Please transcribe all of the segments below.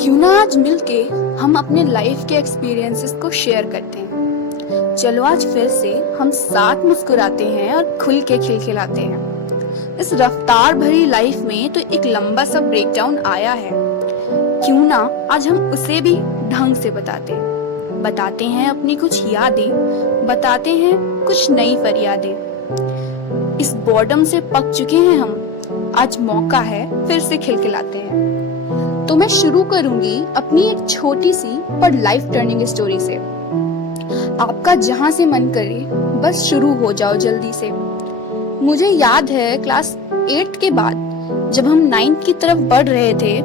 क्यों ना आज मिलके हम अपने लाइफ के एक्सपीरियंसेस को शेयर करते हैं। चलो आज फिर से हम साथ मुस्कुराते हैं और खुल के खिलखिलाते हैं। इस रफ्तार भरी लाइफ में तो एक लंबा सा ब्रेकडाउन आया है। क्यों ना आज हम उसे भी ढंग से बताते हैं अपनी कुछ यादें, बताते हैं कुछ नई फरियादें। इस बॉर्डम से पक चुके हैं हम, आज मौका है फिर से खिलखिलाते हैं। तो मैं शुरू करूंगी अपनी एक छोटी सी पर लाइफ टर्निंग स्टोरी से। आपका जहां से मन करे बस शुरू हो जाओ जल्दी से। मुझे याद है क्लास 8 के बाद जब हम 9th की तरफ बढ़ रहे थे,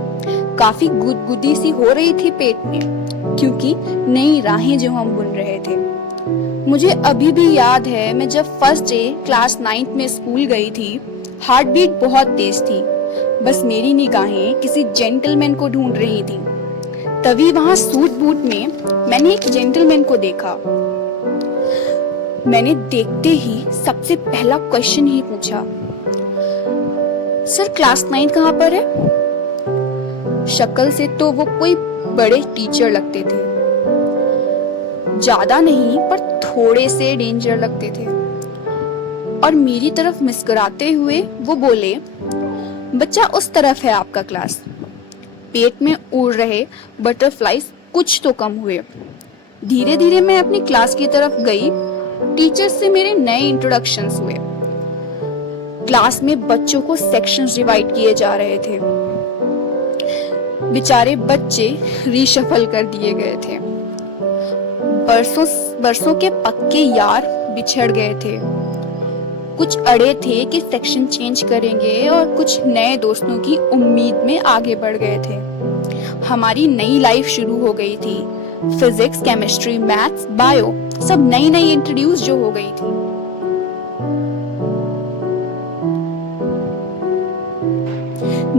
काफी गुदगुदी सी हो रही थी पेट में, क्योंकि नई राहें जो हम बुन रहे थे। मुझे अभी भी याद है मैं जब फर्स्ट डे क्लास 9th में स्कूल गई थी, हार्ट बीट बहुत तेज थी। बस मेरी निगाहें किसी जेंटलमैन को ढूंढ रही थी। तभी वहां सूट बूट में मैंने एक जेंटलमैन को देखा। मैंने देखते ही सबसे पहला क्वेश्चन ही पूछा, सर क्लास 9 कहाँ पर है? शक्ल से तो वो कोई बड़े टीचर लगते थे, ज्यादा नहीं पर थोड़े से डेंजर लगते थे। और मेरी तरफ मुस्कुराते हुए वो बोले, बच्चा उस तरफ है आपका क्लास। पेट में उड़ रहे बटरफ्लाइज कुछ तो कम हुए। धीरे धीरे मैं अपनी क्लास की तरफ गई। टीचर्स से मेरे नए इंट्रोडक्शंस हुए। क्लास में बच्चों को सेक्शंस डिवाइड किए जा रहे थे। बेचारे बच्चे रीशफल कर दिए गए थे। बरसों के पक्के यार बिछड़ गए थे। कुछ अड़े थे कि सेक्शन चेंज करेंगे और कुछ नए दोस्तों की उम्मीद में आगे बढ़ गए थे। हमारी नई लाइफ शुरू हो गई थी। फिजिक्स, केमिस्ट्री, मैथ्स, बायो सब नई नई इंट्रोड्यूस जो हो गई थी।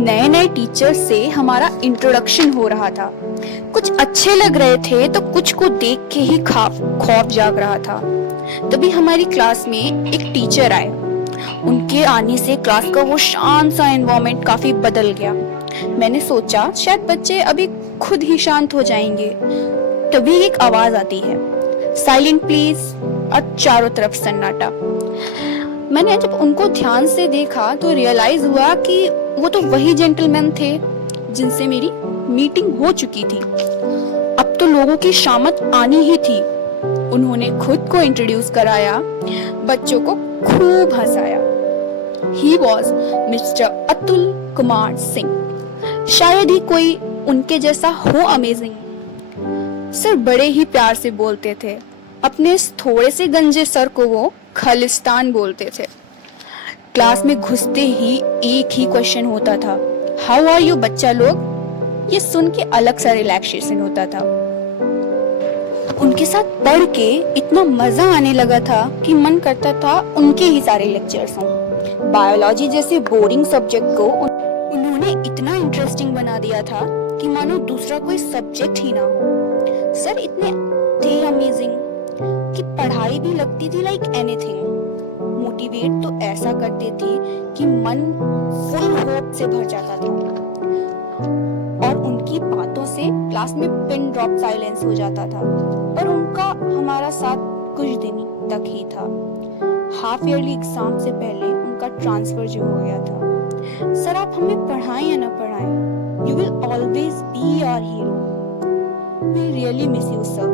नए नए टीचर से हमारा इंट्रोडक्शन हो रहा था। कुछ अच्छे लग रहे थे तो कुछ को देख के ही खौफ जाग रहा था। तभी हमारी क्लास में एक टीचर आए। उनके आने से क्लास का वो शांत सा एनवायरनमेंट काफी बदल गया। मैंने सोचा शायद बच्चे अभी खुद ही शांत हो जाएंगे। तभी एक आवाज आती है, साइलेंट प्लीज, और चारों तरफ सन्नाटा। मैंने जब उनको ध्यान से देखा तो रियलाइज हुआ कि वो तो वही जेंटलमैन थे जिनसे मेरी मीटिंग हो चुकी थी। अब तो लोगों की शामत आनी ही थी। उन्होंने खुद को इंट्रोड्यूस कराया, बच्चों को खूब हंसाया। He was mister Atul Kumar Singh. शायद ही कोई उनके जैसा हो अमेजिंग। सर बड़े ही प्यार से बोलते थे। अपने इस थोड़े से गंजे सर को वो खालिस्तान बोलते थे। क्लास में घुसते ही एक ही क्वेश्चन होता था, हाउ आर यू बच्चा लोग। ये सुन के अलग सा रिलैक्सेशन होता था। उनके साथ पढ़ के इतना मजा आने लगा था कि मन करता था उनके ही सारे लेक्चर्स हों। बायोलॉजी जैसे बोरिंग सब्जेक्ट को उन्होंने इतना इंटरेस्टिंग बना दिया था कि मानो दूसरा कोई सब्जेक्ट ही ना हो। सर इतने थे अमेजिंग कि पढ़ाई भी लगती थी लाइक एनीथिंग। मोटिवेट तो ऐसा करते थे कि मन फुल होप से भर जाता था। और उनकी बातों से क्लास में पिन ड्रॉप साइलेंस हो जाता था। पर उनका हमारा साथ कुछ दिन तक ही था। हाफ ईयरली एग्जाम से पहले उनका ट्रांसफर जो हो गया था। सर आप हमें पढ़ाएं या ना पढ़ाएं, you will always be our hero. We really miss you sir.